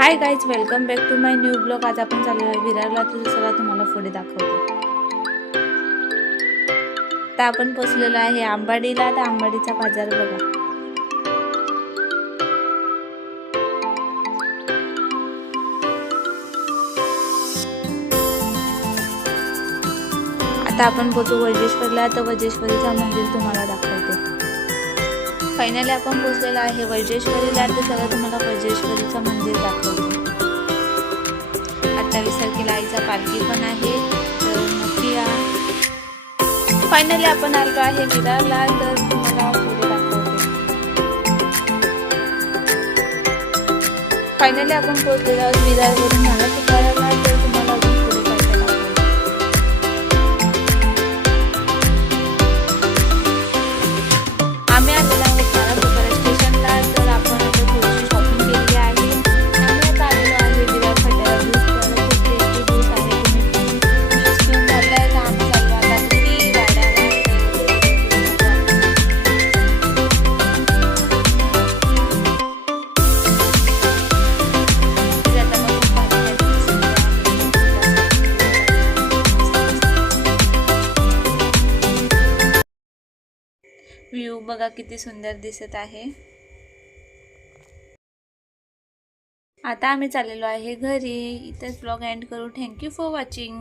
High guys, welcome back to my new blog. आज आपण चाललो आहे विरारला, तर सगळं तुम्हाला पुढे दाखवते। आता आपण पोहोचलेलो आहे आंबाडीला। तर आंबाडीचा बाजार बघा। आता आपण पोहोचू वज्रेश्वरला। तर वज्रेश्वरीचा मंदिर तुम्हाला दाखवते। फायनली आपण पोहोचलेलो आहे वज्रेश्वरीला। तर सगळं तुम्हाला वज्रेश्वरीचं मंदिर दाखवते। 28 तारखेला आईचा पालखी पण आहे, तर नक्की या। फायनली आपण आलो आहे विरारला, तर तुम्हाला पुढे दाखवते। फायनली आपण पोहोचलेलो आहोत विरारवरून महाराष्ट्राला, तर तुम्हाला अजून पुढे काय दाखवते। आम्ही आलेलो आहोत महाराष्ट्र स्टेशनला। तर आपण आता थोडीशी शॉपिंग केली आहे। आम्ही आता आलेलो आहे विरार फाट्याला। खूप टेस्टी ज्यूस आहे। तुम्ही ज्यूस पिऊन झालाय तर आम्ही चाललो आता घरी गाड्याला। व्ह्यू बघा किती सुंदर दिसत आहे। आता आम्ही चाललेलो आहे घरी। इथेच ब्लॉग एंड करू। Thank you for watching.